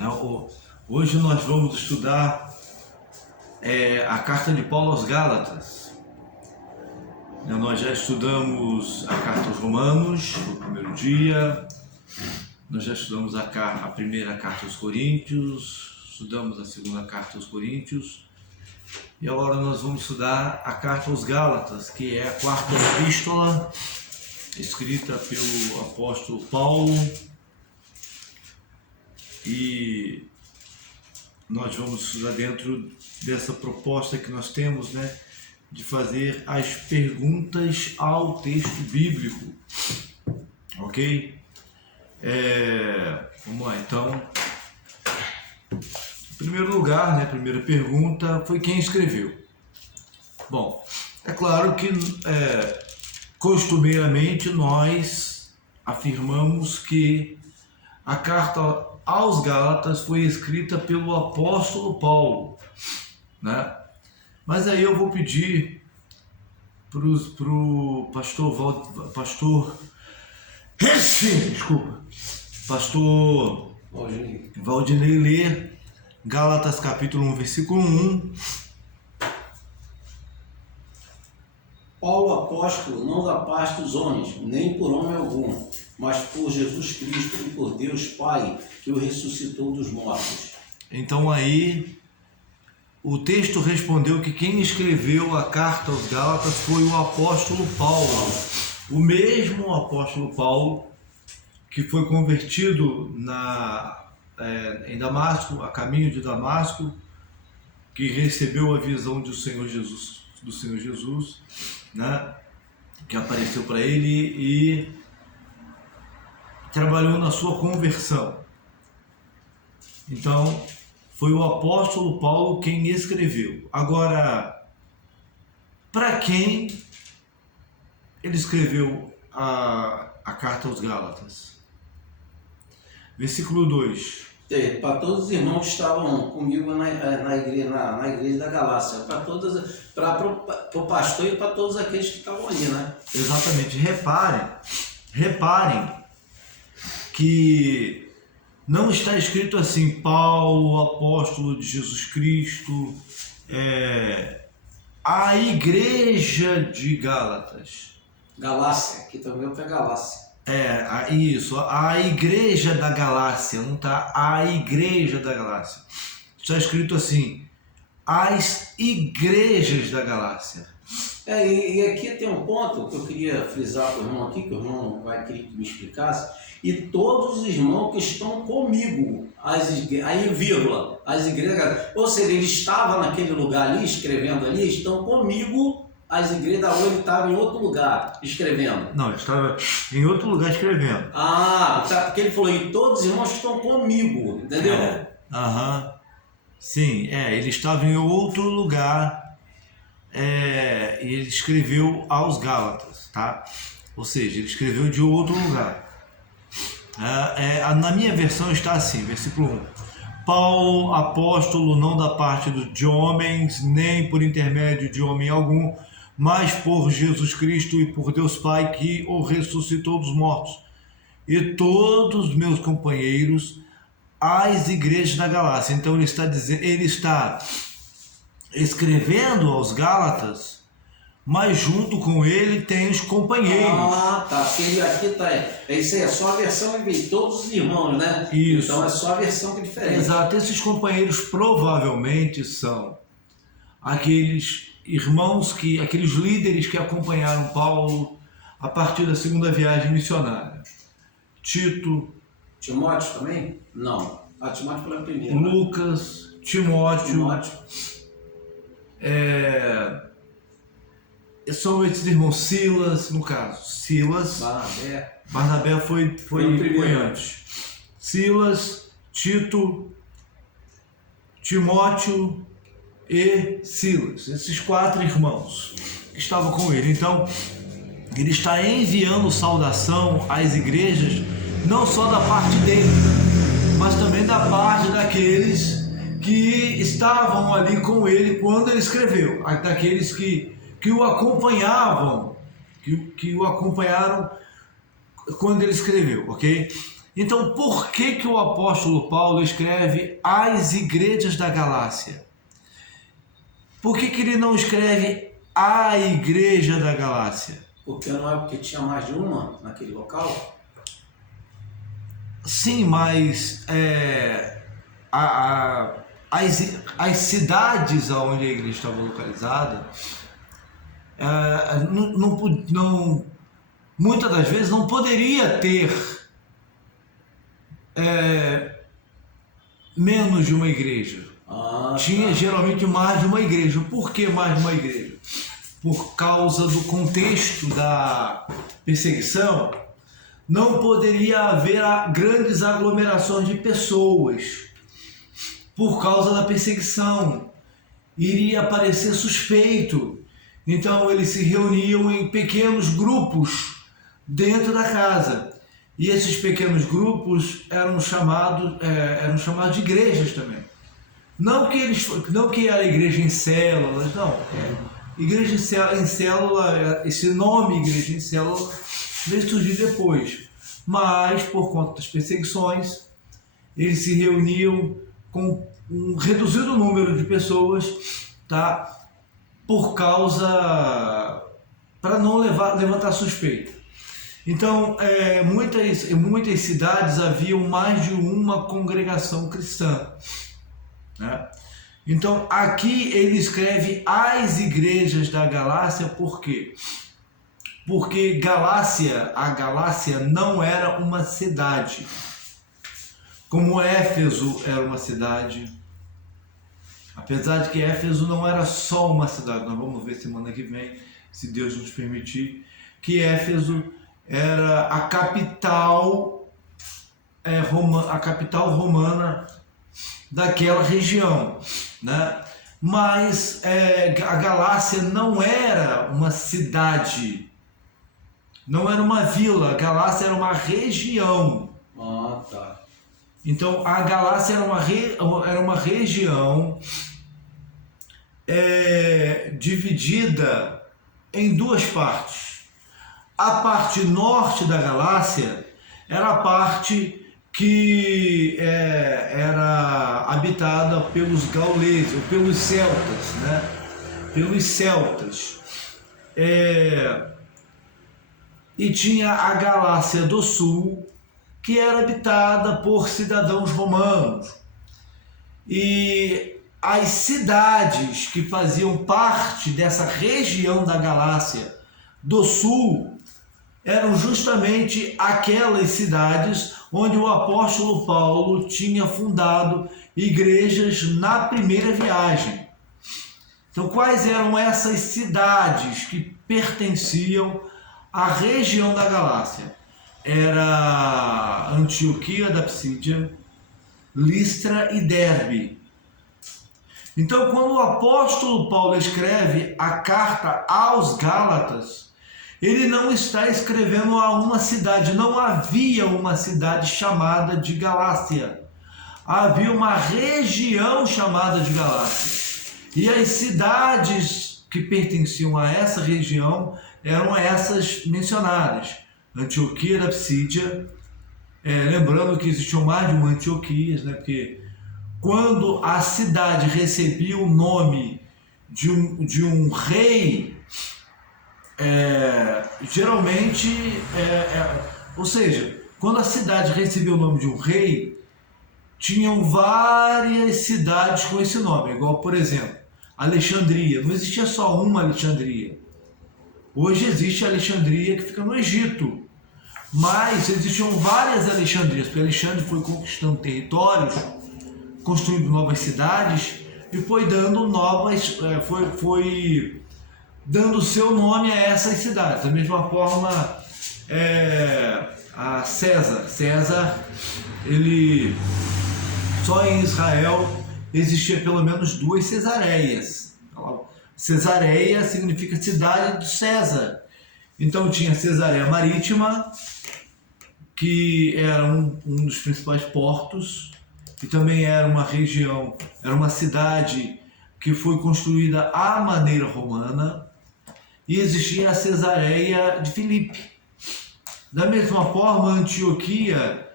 né? Hoje nós vamos estudar a carta de Paulo aos Gálatas. Nós já estudamos a carta aos Romanos no primeiro dia, nós já estudamos a primeira carta aos Coríntios, estudamos a segunda carta aos Coríntios, e agora nós vamos estudar a carta aos Gálatas, que é a quarta epístola, escrita pelo apóstolo Paulo, e nós vamos estudar dentro dessa proposta que nós temos, né, de fazer as perguntas ao texto bíblico, ok? Vamos lá, então. Em primeiro lugar, né, a primeira pergunta foi quem escreveu. Bom, é claro que costumeiramente nós afirmamos que a carta aos Gálatas foi escrita pelo apóstolo Paulo, né? Mas aí eu vou pedir pro pastor Valdinei ler Gálatas capítulo 1, versículo 1. Paulo, apóstolo, não da parte dos homens, nem por homem algum, mas por Jesus Cristo e por Deus Pai, que o ressuscitou dos mortos. Então aí o texto respondeu que quem escreveu a carta aos Gálatas foi o apóstolo Paulo, o mesmo apóstolo Paulo que foi convertido em Damasco, a caminho de Damasco, que recebeu a visão do Senhor Jesus, né, que apareceu para ele e trabalhou na sua conversão. Então, foi o apóstolo Paulo quem escreveu. Agora, para quem ele escreveu a carta aos Gálatas? Versículo 2. Para todos os irmãos que estavam comigo na igreja da Galácia, para o pastor e para todos aqueles que estavam ali, né? Exatamente. Reparem que não está escrito assim, Paulo, apóstolo de Jesus Cristo, a igreja de Gálatas. Galácia, que também foi Galácia. Isso, a igreja da Galácia, não está a igreja da Galácia. Está escrito assim, as igrejas da Galácia. E aqui tem um ponto que eu queria frisar para o irmão aqui, que o irmão vai querer que me explicasse. E todos os irmãos que estão comigo, aí vírgula, as igrejas, ou seja, ele estava naquele lugar ali, escrevendo ali, estão comigo, as igrejas, ou ele estava em outro lugar, escrevendo? Não, ele estava em outro lugar escrevendo. Porque ele falou, e todos os irmãos estão comigo, entendeu? Sim, ele estava em outro lugar, e ele escreveu aos Gálatas, tá? Ou seja, ele escreveu de outro lugar. Na minha versão está assim, versículo 1. Paulo, apóstolo, não da parte de homens, nem por intermédio de homem algum, mas por Jesus Cristo e por Deus Pai, que o ressuscitou dos mortos, e todos os meus companheiros, às igrejas da Galácia. Então ele está escrevendo aos Gálatas, mas junto com ele tem os companheiros. Aqui tá. Isso aí é só a versão de todos os irmãos, né? Isso. Então é só a versão que é diferente. Exato, esses companheiros provavelmente são aqueles irmãos, aqueles líderes que acompanharam Paulo a partir da segunda viagem missionária. Timóteo também? Não. Timóteo foi a primeira. Lucas, Timóteo. São esses irmãos, Silas, no caso. Barnabé foi antes. Silas, Tito, Timóteo e Silas. Esses 4 irmãos que estavam com ele. Então, ele está enviando saudação às igrejas, não só da parte dele, mas também da parte daqueles que estavam ali com ele quando ele escreveu, daqueles que o acompanhavam, que o acompanharam quando ele escreveu, ok? Então, por que que o apóstolo Paulo escreve às igrejas da Galácia? Por que que ele não escreve a igreja da Galácia? Porque não é porque tinha mais de uma naquele local? Sim, mas as cidades onde a igreja estava localizada, muitas das vezes não poderia ter menos de uma igreja. Tinha geralmente mais de uma igreja. Por que mais de uma igreja? Por causa do contexto da perseguição, não poderia haver grandes aglomerações de pessoas. Por causa da perseguição, iria parecer suspeito. Então eles se reuniam em pequenos grupos dentro da casa. E esses pequenos grupos eram chamados de igrejas também. Não que era igreja em células, não. Igreja em célula, esse nome igreja em célula veio surgir depois. Mas, por conta das perseguições, eles se reuniam com um reduzido número de pessoas, tá? Para não levantar suspeita. Então, muitas cidades haviam mais de uma congregação cristã, né? Então, aqui ele escreve às igrejas da Galácia, por quê? Porque a Galácia não era uma cidade, como Éfeso era uma cidade. Apesar de que Éfeso não era só uma cidade, nós vamos ver semana que vem, se Deus nos permitir, que Éfeso era a capital romana daquela região, né? Mas a Galácia não era uma cidade, não era uma vila, a Galácia era uma região. Tá. Então a Galácia era uma região dividida em duas partes. A parte norte da Galácia era a parte que era habitada pelos gauleses, ou pelos celtas, né? Pelos celtas. E tinha a Galácia do Sul, que era habitada por cidadãos romanos. E as cidades que faziam parte dessa região da Galácia do Sul eram justamente aquelas cidades onde o apóstolo Paulo tinha fundado igrejas na primeira viagem. Então, quais eram essas cidades que pertenciam à região da Galácia? Era Antioquia da Psídia, Listra e Derbe. Então, quando o apóstolo Paulo escreve a carta aos Gálatas, ele não está escrevendo a uma cidade, não havia uma cidade chamada de Galácia. Havia uma região chamada de Galácia. E as cidades que pertenciam a essa região eram essas mencionadas. Antioquia da Psídia, lembrando que existiam mais de uma Antioquias, né? Porque quando a cidade recebia o nome de um rei, geralmente, ou seja, quando a cidade recebia o nome de um rei, tinham várias cidades com esse nome, igual, por exemplo, Alexandria. Não existia só uma Alexandria. Hoje existe a Alexandria que fica no Egito, mas existiam várias Alexandrias, porque Alexandre foi conquistando territórios, construindo novas cidades e foi dando foi dando seu nome a essas cidades. Da mesma forma, a César, ele só em Israel existia pelo menos 2 Cesareias. Cesareia significa cidade de César. Então tinha Cesareia Marítima, que era um dos principais portos, e também era uma região, era uma cidade que foi construída à maneira romana, e existia a Cesareia de Filipe. Da mesma forma, Antioquia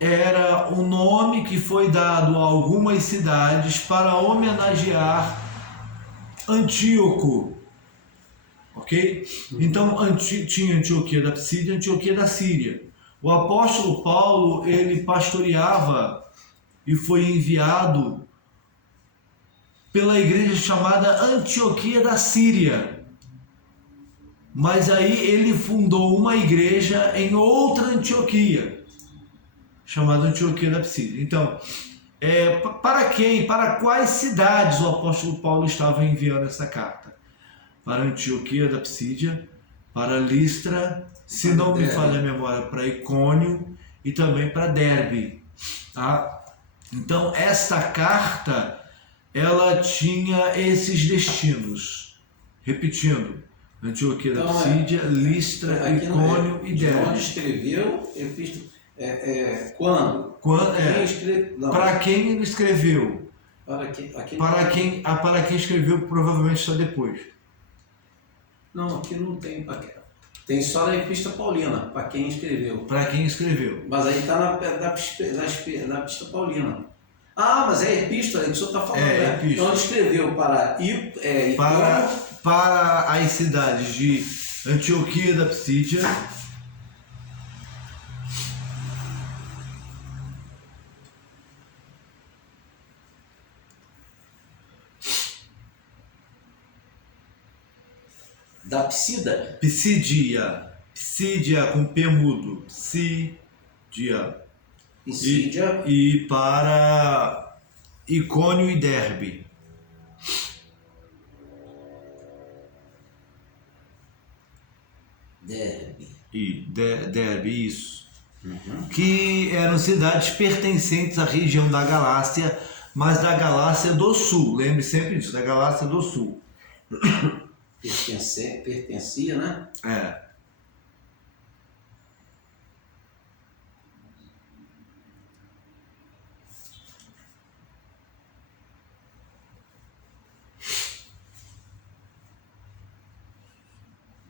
era o nome que foi dado a algumas cidades para homenagear Antíoco, ok? Então tinha Antioquia da Psídia e Antioquia da Síria. O apóstolo Paulo, ele pastoreava e foi enviado pela igreja chamada Antioquia da Síria. Mas aí ele fundou uma igreja em outra Antioquia, chamada Antioquia da Psídia. Então, para quais cidades o apóstolo Paulo estava enviando essa carta? Para Antioquia da Psídia, para Listra, se não me falha a memória, para Icônio e também para Derbe. Tá? Então, esta carta, ela tinha esses destinos. Repetindo, Antioquia da Psídia, Listra, Icônio e Derbe. Onde escreveu, quando? Para quem ele escreveu? Para quem escreveu, provavelmente só depois. Não, aqui não tem. Tem só na Epístola Paulina, para quem escreveu. Para quem escreveu. Mas aí está na Epístola Paulina. Ah, mas é Epístola, que o senhor está falando, né? Epístola. Então ele escreveu para as cidades de Antioquia da Psídia, da Psídia. Psídia com P mudo, Psídia. Psídia. E para Icônio e Derbe. Derbe, isso. Uhum. Que eram cidades pertencentes à região da Galácia, mas da Galácia do Sul. Lembre sempre disso, da Galácia do Sul. Pertencia, né? É.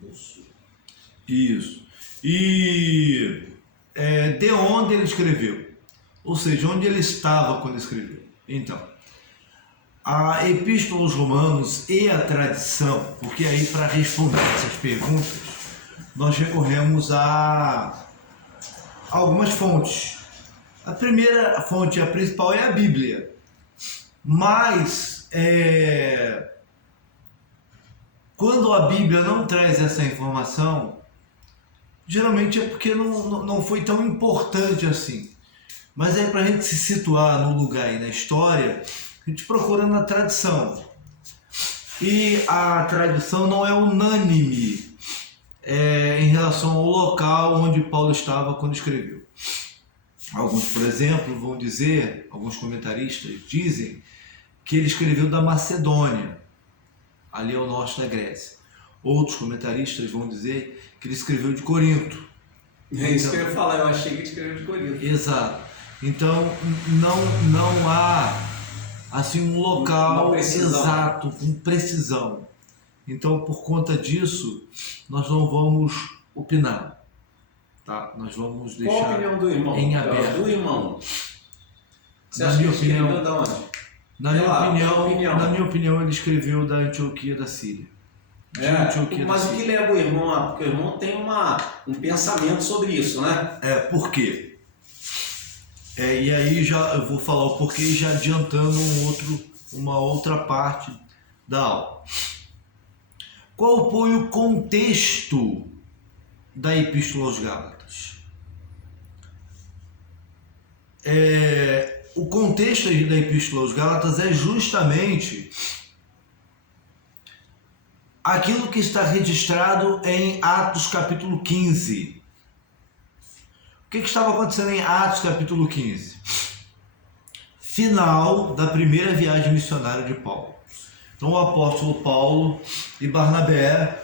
Do Sul. Isso. E de onde ele escreveu? Ou seja, onde ele estava quando escreveu. Então, a Epístola aos Romanos e a tradição, porque aí para responder essas perguntas, nós recorremos a algumas fontes. A primeira fonte, a principal, é a Bíblia. Mas, quando a Bíblia não traz essa informação, geralmente é porque não foi tão importante assim. Mas aí para a gente se situar no lugar e na história, a gente procura na tradição. E a tradição não é unânime em relação ao local onde Paulo estava quando escreveu. Alguns, por exemplo, vão dizer, alguns comentaristas dizem que ele escreveu da Macedônia, ali ao norte da Grécia. Outros comentaristas vão dizer que ele escreveu de Corinto. É isso que eu ia falar, eu achei que ele escreveu de Corinto. Exato. Então, não há assim um local exato, com precisão. Então, por conta disso, nós não vamos opinar. Tá? Nós vamos deixar. Qual a opinião do irmão? Em aberto. Do irmão. Você Na acha minha que ele opinião, escreveu de onde? na minha opinião, ele escreveu da Antioquia da Síria. Mas o que leva o irmão a... Porque o irmão tem um pensamento sobre isso, né? Por quê? E aí eu vou falar o porquê já adiantando uma outra parte da aula. Qual foi o contexto da Epístola aos Gálatas? O contexto da Epístola aos Gálatas é justamente aquilo que está registrado em Atos capítulo 15. O que estava acontecendo em Atos capítulo 15? Final da primeira viagem missionária de Paulo. Então o apóstolo Paulo e Barnabé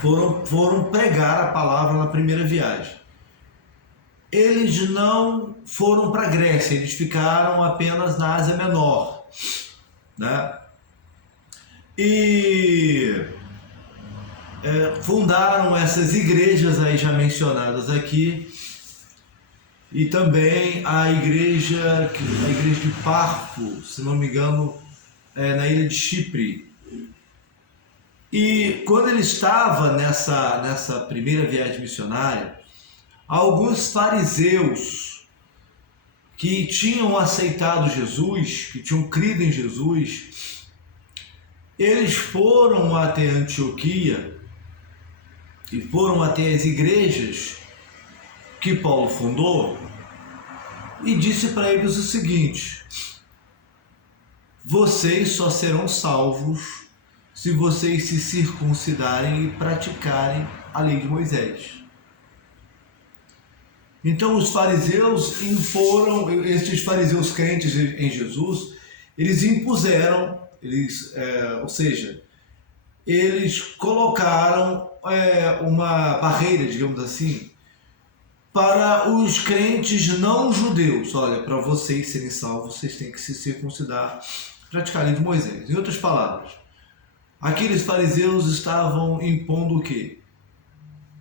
foram pregar a palavra na primeira viagem. Eles não foram para a Grécia, eles ficaram apenas na Ásia Menor, né? E fundaram essas igrejas aí já mencionadas aqui, e também a igreja de Parfo, se não me engano, na ilha de Chipre. E quando ele estava nessa primeira viagem missionária, alguns fariseus que tinham aceitado Jesus, que tinham crido em Jesus, eles foram até Antioquia e foram até as igrejas que Paulo fundou e disse para eles o seguinte: vocês só serão salvos se vocês se circuncidarem e praticarem a lei de Moisés. Então os fariseus esses fariseus crentes em Jesus, eles impuseram, ou seja, eles colocaram uma barreira, digamos assim, para os crentes não judeus. Olha, para vocês serem salvos, vocês têm que se circuncidar, praticar a lei de Moisés. Em outras palavras, aqueles fariseus estavam impondo o quê?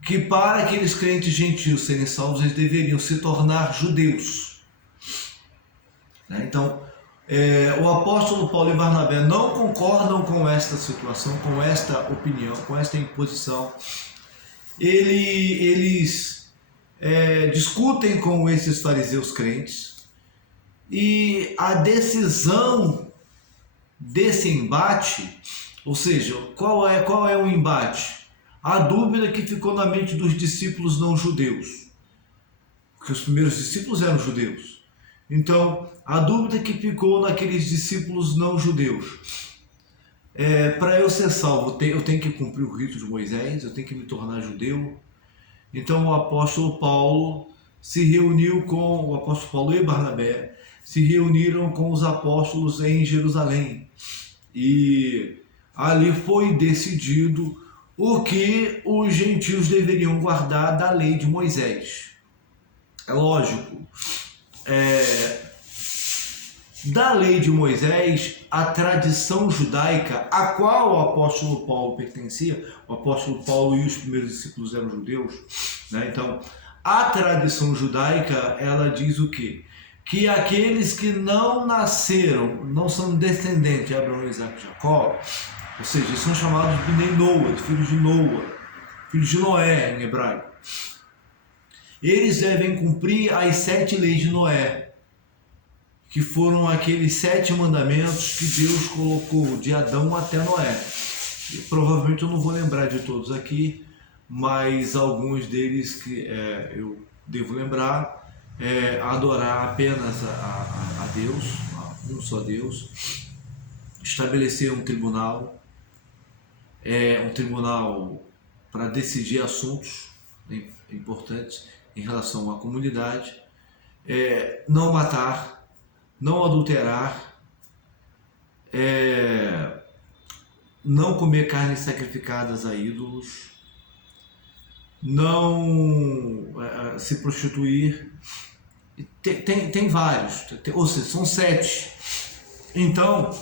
Que para aqueles crentes gentios serem salvos, eles deveriam se tornar judeus. Então, o apóstolo Paulo e Barnabé não concordam com esta situação, com esta opinião, com esta imposição. Eles discutem com esses fariseus crentes, e a decisão desse embate, ou seja, qual é o embate? A dúvida que ficou na mente dos discípulos não judeus, porque os primeiros discípulos eram judeus. Então, a dúvida que ficou naqueles discípulos não judeus: para eu ser salvo, eu tenho que cumprir o rito de Moisés, eu tenho que me tornar judeu. Então, o apóstolo Paulo e Barnabé se reuniram com os apóstolos em Jerusalém, e ali foi decidido o que os gentios deveriam guardar da lei de Moisés. É lógico, da lei de Moisés, a tradição judaica, a qual o apóstolo Paulo pertencia, o apóstolo Paulo e os primeiros discípulos eram judeus, né? Então, a tradição judaica, ela diz o quê? Que aqueles que não nasceram, não são descendentes de Abraão, Isaac e Jacó, ou seja, eles são chamados de Bnei Noa, de filhos de Noa, filhos de Noé em hebraico. Eles devem cumprir as 7 leis de Noé, que foram aqueles 7 mandamentos que Deus colocou de Adão até Noé. E provavelmente eu não vou lembrar de todos aqui, mas alguns deles que eu devo lembrar: adorar apenas a Deus, a um só Deus, estabelecer um tribunal para decidir assuntos importantes em relação à comunidade, não matar, não adulterar, não comer carnes sacrificadas a ídolos, não se prostituir. Tem vários, ou seja, são 7. Então,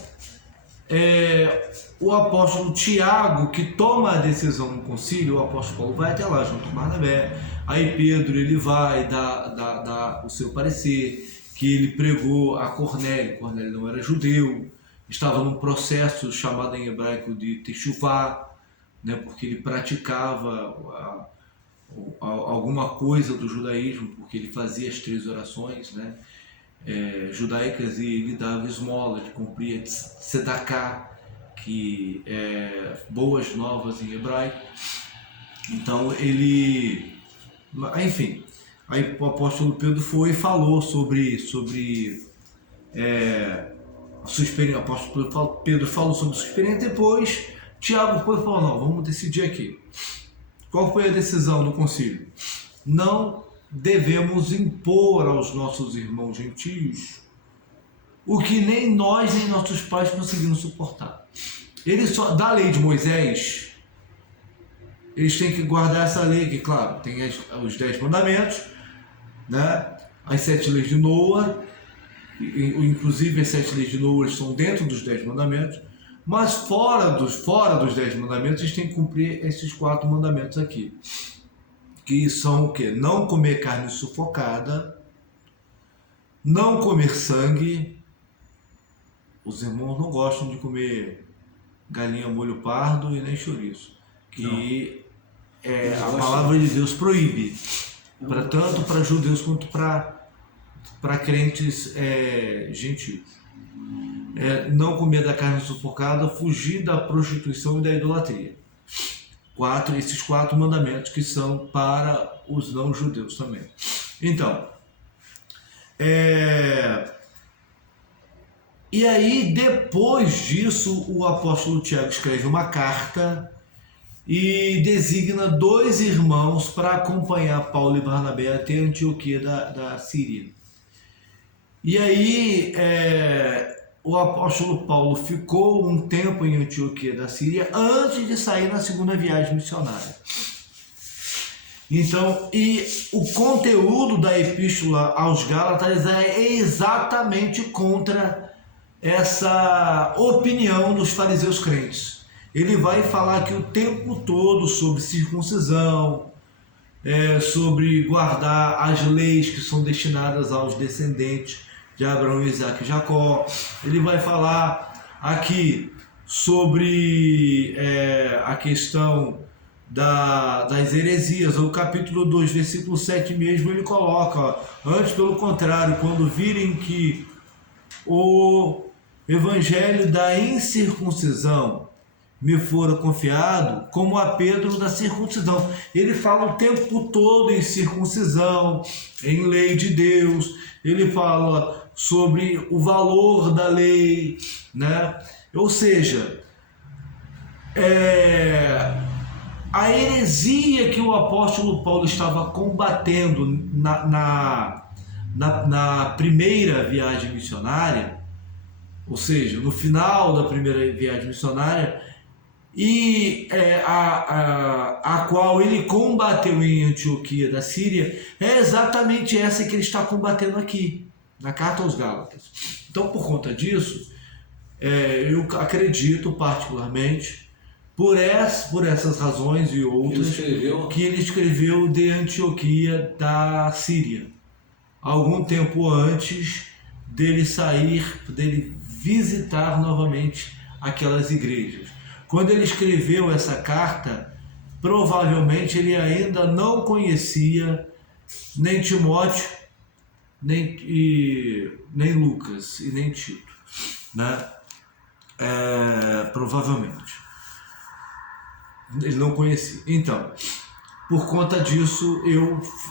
o apóstolo Tiago, que toma a decisão no concílio, o apóstolo Paulo vai até lá junto com Barnabé. Aí Pedro, ele vai dar o seu parecer, que ele pregou a Cornélio. Cornélio não era judeu, estava num processo chamado em hebraico de techuvá, né, porque ele praticava alguma coisa do judaísmo, porque ele fazia as 3 orações, né, judaicas, e ele dava esmola, ele cumpria tzedaká, que é boas novas em hebraico. Então enfim, aí o apóstolo Pedro foi e falou sobre a sua experiência. O apóstolo Pedro falou sobre a sua experiência. Depois Tiago foi e falou: não, vamos decidir aqui. Qual foi a decisão do concílio? Não devemos impor aos nossos irmãos gentios o que nem nós nem nossos pais conseguiram suportar. Da lei de Moisés, eles têm que guardar essa lei, que claro, tem os 10 mandamentos, né? As 7 leis de Noa, inclusive as 7 leis de Noa estão dentro dos 10 mandamentos, mas fora dos 10 mandamentos, eles têm que cumprir esses 4 mandamentos aqui, que são o quê? Não comer carne sufocada, não comer sangue. Os irmãos não gostam de comer galinha molho pardo e nem chouriço, que a palavra de Deus proíbe, tanto para judeus quanto para crentes gentios. Não comer da carne sufocada, fugir da prostituição e da idolatria. Esses 4 mandamentos que são para os não-judeus também. Então, e aí depois disso o apóstolo Tiago escreve uma carta e designa 2 irmãos para acompanhar Paulo e Barnabé até Antioquia da Síria. E aí o apóstolo Paulo ficou um tempo em Antioquia da Síria antes de sair na segunda viagem missionária. Então, e o conteúdo da epístola aos Gálatas é exatamente contra essa opinião dos fariseus crentes. Ele vai falar aqui o tempo todo sobre circuncisão, sobre guardar as leis que são destinadas aos descendentes de Abraão, Isaac e Jacó. Ele vai falar aqui sobre a questão das heresias. O capítulo 2, versículo 7 mesmo, ele coloca: antes, pelo contrário, quando virem que o evangelho da incircuncisão me fora confiado, como a Pedro da circuncisão. Ele fala o tempo todo em circuncisão, em lei de Deus. Ele fala sobre o valor da lei, né? Ou seja, a heresia que o apóstolo Paulo estava combatendo na primeira viagem missionária, ou seja, no final da primeira viagem missionária, e a qual ele combateu em Antioquia da Síria, é exatamente essa que ele está combatendo aqui, na carta aos Gálatas. Então, por conta disso, eu acredito particularmente, por essas razões e outras, que ele escreveu de Antioquia da Síria, algum tempo antes dele visitar novamente aquelas igrejas. Quando ele escreveu essa carta, provavelmente ele ainda não conhecia nem Timóteo, nem Lucas e nem Tito, né? Provavelmente ele não conhecia. Então, por conta disso,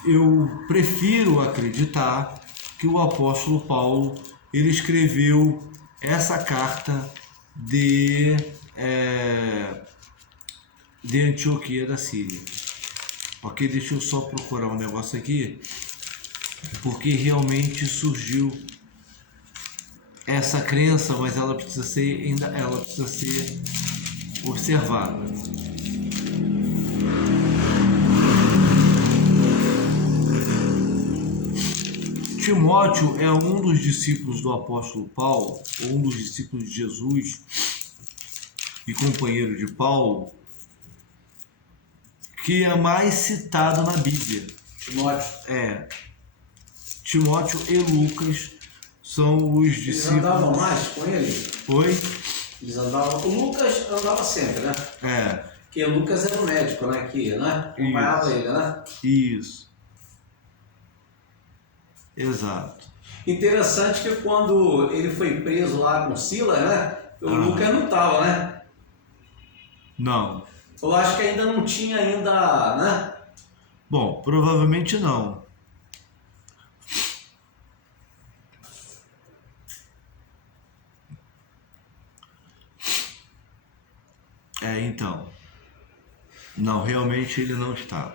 eu prefiro acreditar que o apóstolo Paulo ele escreveu essa carta de Antioquia da Síria. Ok, deixa eu só procurar um negócio aqui, porque realmente surgiu essa crença, mas ela precisa ser observada. Timóteo é um dos discípulos do apóstolo Paulo, ou um dos discípulos de Jesus e companheiro de Paulo, que é mais citado na Bíblia. Timóteo e Lucas são os discípulos. Eles andavam mais com ele? Oi? Eles andavam. O Lucas andava sempre, né? Porque o Lucas era o médico, né? Que acompanhava ele, né? Isso. Exato. Interessante que quando ele foi preso lá com Silas, né? O Lucas não estava, né? Não. Eu acho que ainda não tinha né? Bom, provavelmente não. Então. Não, realmente ele não estava.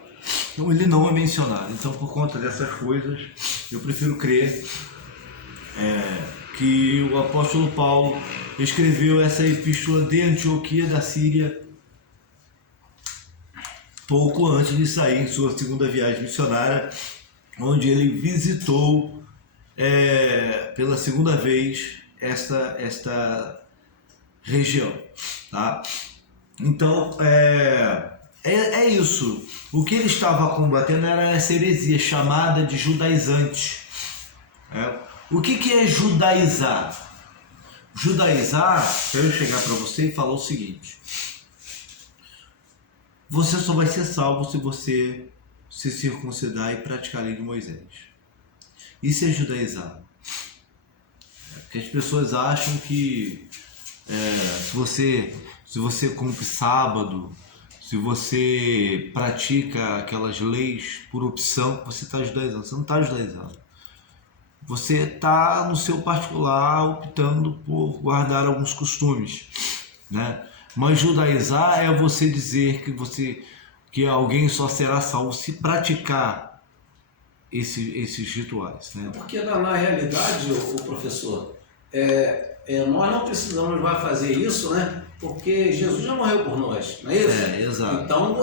Então ele não é mencionado. Então, por conta dessas coisas, eu prefiro crer que o apóstolo Paulo escreveu essa epístola de Antioquia da Síria pouco antes de sair em sua segunda viagem missionária, onde ele visitou pela segunda vez esta região, tá? Então, é isso. O que ele estava combatendo era essa heresia chamada de judaizante. O que é judaizar? Judaizar, para eu chegar para você e falar o seguinte: você só vai ser salvo se você se circuncidar e praticar a lei de Moisés. Isso é judaizar. Porque as pessoas acham que se você cumpre sábado, se você pratica aquelas leis por opção, você está judaizando. Você não está judaizando. Você está no seu particular optando por guardar alguns costumes, né? Mas judaizar é você dizer que alguém só será salvo se praticar esses rituais, né? Porque na realidade, o professor, nós não precisamos mais fazer isso, né? Porque Jesus já morreu por nós, não é isso? Exato. Então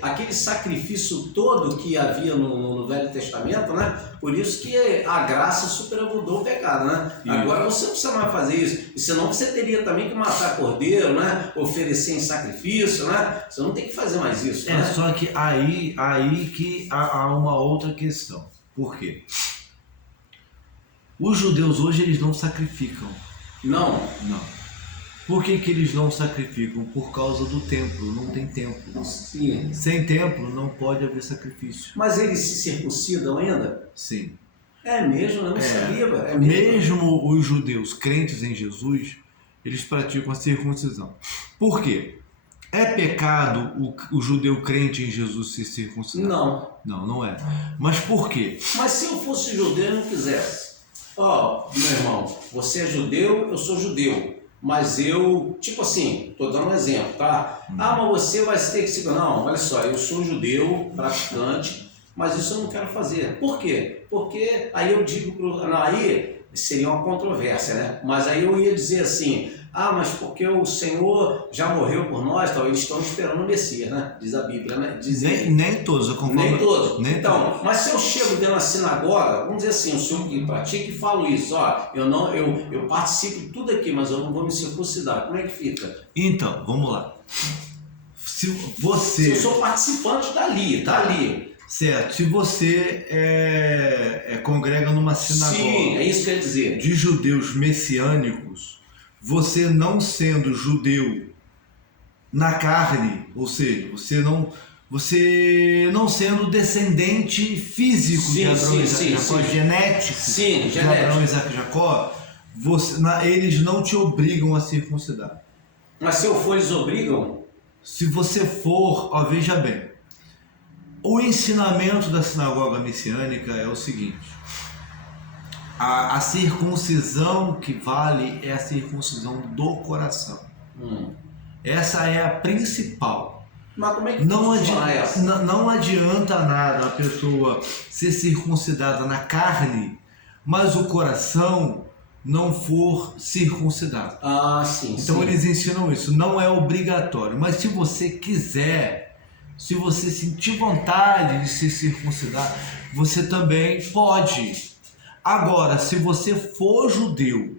aquele sacrifício todo que havia no Velho Testamento, né? Por isso que a graça superabundou o pecado, né? Isso. Agora você não precisa mais fazer isso, e senão você teria também que matar cordeiro, né? Oferecer em sacrifício, né? Você não tem que fazer mais isso, né? Só que aí que há uma outra questão. Por quê? Os judeus hoje eles não sacrificam. Não. Por que eles não sacrificam? Por causa do templo, não tem templo. Sim. Sem templo não pode haver sacrifício. Mas eles se circuncidam ainda? Sim. É mesmo? Eu não sabia. Mesmo os judeus crentes em Jesus, eles praticam a circuncisão. Por quê? É pecado o judeu crente em Jesus se circuncidar? Não. Não é. Mas por quê? Mas se eu fosse judeu e não quisesse? Meu irmão, você é judeu, eu sou judeu. Mas eu, tipo assim, estou dando um exemplo, tá? Mas você vai ter que se... Não, olha só, eu sou judeu, praticante, mas isso eu não quero fazer. Por quê? Porque aí eu digo... aí seria uma controvérsia, né? Mas aí eu ia dizer assim... mas porque o Senhor já morreu por nós, então eles estão esperando o Messias, né? Diz a Bíblia, né? Nem todos, eu concordo. Nem todos. Então, mas se eu chego dentro da sinagoga, vamos dizer assim, o senhor que pratica e falo isso, eu participo de tudo aqui, mas eu não vou me circuncidar. Como é que fica? Então, vamos lá. Se eu sou participante dali, tá ali. Certo. Se você congrega numa sinagoga... Sim, é isso que eu ia dizer. ...de judeus messiânicos, você não sendo judeu na carne, ou seja, você não sendo descendente físico de Abraão, Isaac e Jacó, genético de Abraão, Isaac e Jacó, eles não te obrigam a circuncidar. Mas se eu for, eles obrigam? Se você for, veja bem, o ensinamento da sinagoga messiânica é o seguinte: a circuncisão que vale é a circuncisão do coração. Essa é a principal. Mas como é que não adianta nada a pessoa ser circuncidada na carne, mas o coração não for circuncidado. Sim. Então eles ensinam isso. Não é obrigatório, mas se você quiser, se você sentir vontade de se circuncidar, você também pode. Agora, se você for judeu,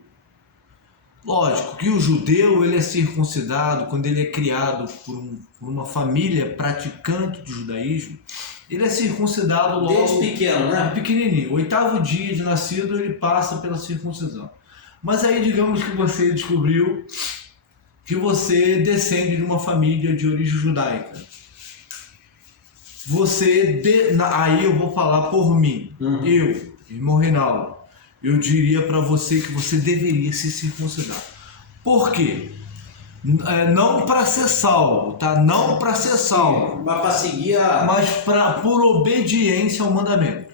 lógico que o judeu ele é circuncidado quando ele é criado por uma família praticante do judaísmo. Ele é circuncidado logo desde pequeno, né? Pequenininho. 8º dia de nascido ele passa pela circuncisão. Mas aí digamos que você descobriu que você descende de uma família de origem judaica. Aí eu vou falar por mim. Eu, irmão Reinaldo, eu diria para você que você deveria se circuncidar. Por quê? Não para ser salvo, tá? Não para ser salvo. Mas para seguir mas por obediência ao mandamento.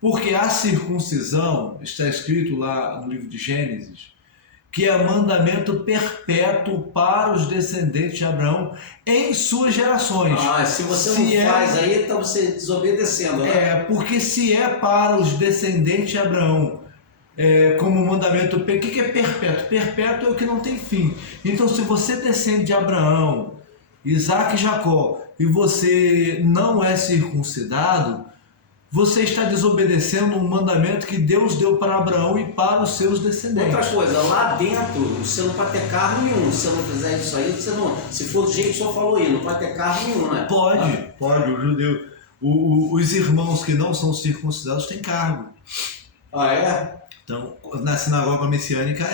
Porque a circuncisão, está escrito lá no livro de Gênesis, que é mandamento perpétuo para os descendentes de Abraão em suas gerações. Se você não faz, aí está você desobedecendo, né? Porque se é para os descendentes de Abraão, como mandamento, o que é perpétuo? Perpétuo é o que não tem fim. Então, se você descende de Abraão, Isaac e Jacó, e você não é circuncidado, você está desobedecendo um mandamento que Deus deu para Abraão e para os seus descendentes. Outra coisa, lá dentro, você não pode ter carro nenhum. Se você não fizer isso aí, você não... Se for do jeito que o senhor falou aí, não pode ter carro nenhum, né? Pode. O judeu... Os irmãos que não são circuncidados têm cargo. É? Então, na sinagoga messiânica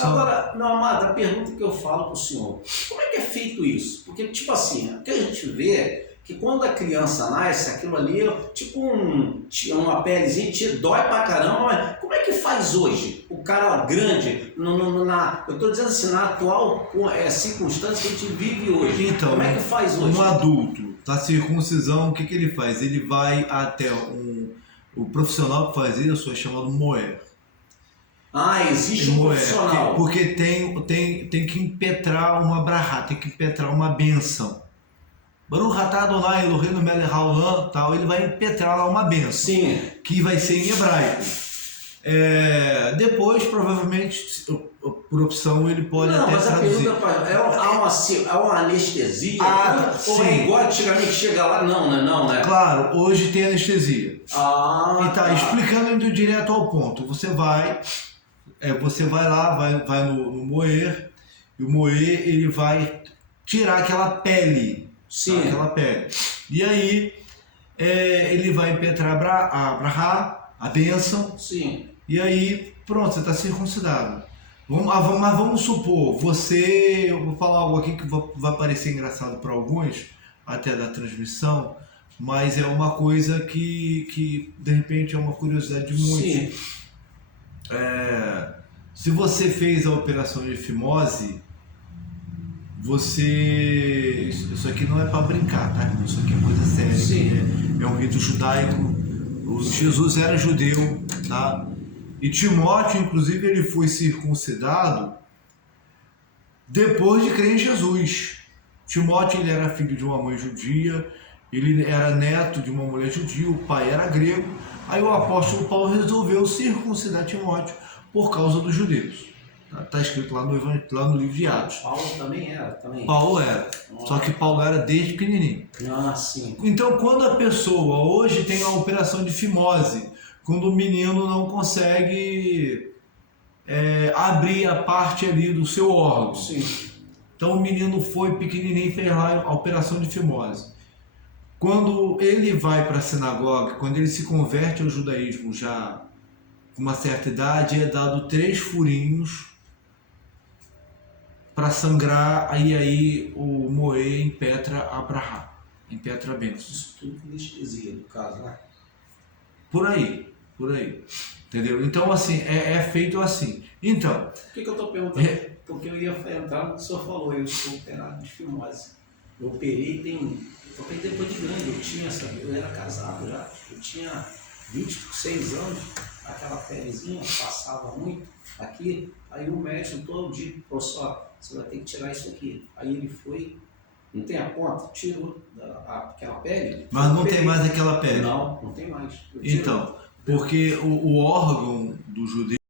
Agora, não, amada, a pergunta que eu falo para o senhor, como é que é feito isso? Porque, tipo assim, o que a gente vê que quando a criança nasce, aquilo ali é tipo uma pelezinha, te dói pra caramba, mas como é que faz hoje? O cara grande, eu estou dizendo assim, na atual circunstância que a gente vive hoje, então, como é que faz hoje? Um adulto, da circuncisão, o que ele faz? Ele vai até o profissional que faz isso é chamado moer. Ah, existe um profissional. Porque tem que impetrar uma brahá, tem que impetrar uma benção. Baruch atah Adonai Eloheinu melech haolam, tal, ele vai impetrar lá uma benção. Sim. Que vai ser em hebraico. Depois, provavelmente, por opção, ele pode até traduzir. Não, mas a pergunta é uma anestesia? Ou sim. é igual antigamente chega lá? Não, né? Claro, hoje tem anestesia. E tá explicando indo direto ao ponto. Você vai lá, vai no moer, e o moer ele vai tirar aquela pele. Sim. Aquela pele. E aí ele vai impetrar a brahá, a bênção. Sim. E aí, pronto, você está circuncidado. Mas vamos supor, eu vou falar algo aqui que vai parecer engraçado para alguns, até da transmissão, mas é uma coisa que de repente é uma curiosidade de muitos. Sim. Se você fez a operação de fimose, isso aqui não é para brincar, tá? Isso aqui é coisa séria. Sim. É um rito judaico. Jesus era judeu, tá? E Timóteo, inclusive, ele foi circuncidado depois de crer em Jesus. Timóteo, ele era filho de uma mãe judia, ele era neto de uma mulher judia, o pai era grego. Aí o apóstolo Paulo resolveu circuncidar Timóteo por causa dos judeus. Está escrito lá no livro de Atos. Paulo também era. Paulo era. Só que Paulo era desde pequenininho. Ah, sim. Então, quando a pessoa hoje tem a operação de fimose, quando o menino não consegue abrir a parte ali do seu órgão. Sim. Então, o menino foi pequenininho e fez lá a operação de fimose. Quando ele vai para a sinagoga, quando ele se converte ao judaísmo já com uma certa idade, é dado 3 furinhos para sangrar, aí o moer impetra a brahá, impetra a bênção. Isso tudo com anestesia, no caso, né? Por aí, entendeu? Então, assim, é feito assim. Então... Por que eu estou perguntando? Porque eu ia entrar no que o senhor falou, eu sou operado de fimose. Eu operei depois de grande, eu era casado já, eu tinha 26 anos, aquela pelezinha passava muito aqui, aí o médico todo dia falou só, você vai ter que tirar isso aqui. Aí ele foi, não tem a ponta, tirou aquela pele. Mas não tem mais aquela pele? Não tem mais. Então, porque o órgão do judeu